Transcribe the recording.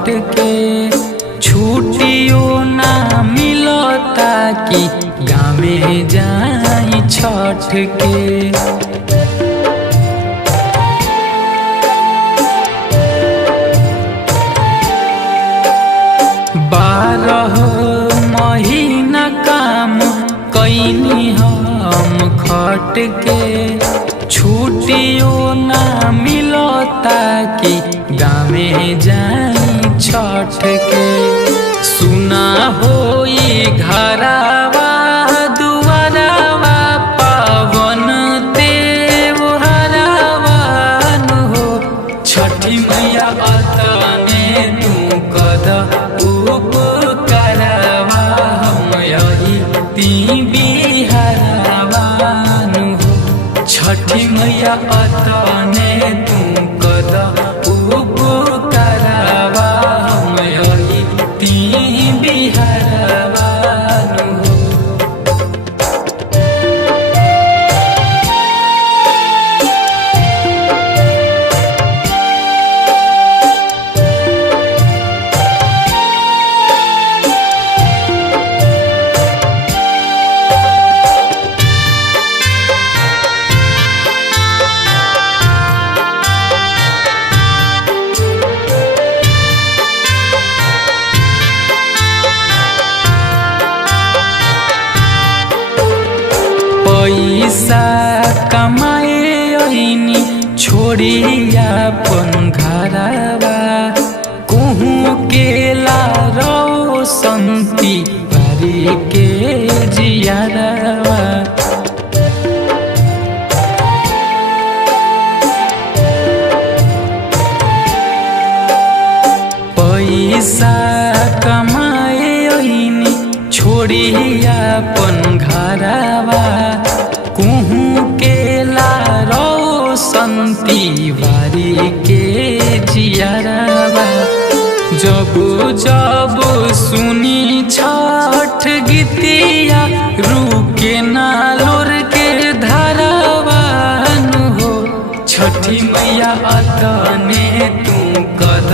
घट के छुट्टियों ना मिलता कि गाँवे जाई छठ के। 12 महीना काम कैनी हम खट के छुट्टियों ना मिलता कि गाँवे जाई छठ के। सुना होई घरवा दुआरवा पावन त्योहारवा हो। छठी मैया अतने तू कद उपकारवा हम यही ती बिहारवा हो। छठी मैया अतने तू कद उपकारवा हम यही ती बिहारवा हो। पैसा कमाए ऐनी छोड़ी अपन घरवा कहूँ केला रो संती भरी के जियारवा। पैसा कमाए ऐनी छोड़ी अपन घरवा कहूँ केला रो संती बारी के जियारवा। जब जब सुनी छठ गीतिया रुके ना लोर के धारावान हो। छठी मैया अतने तू कद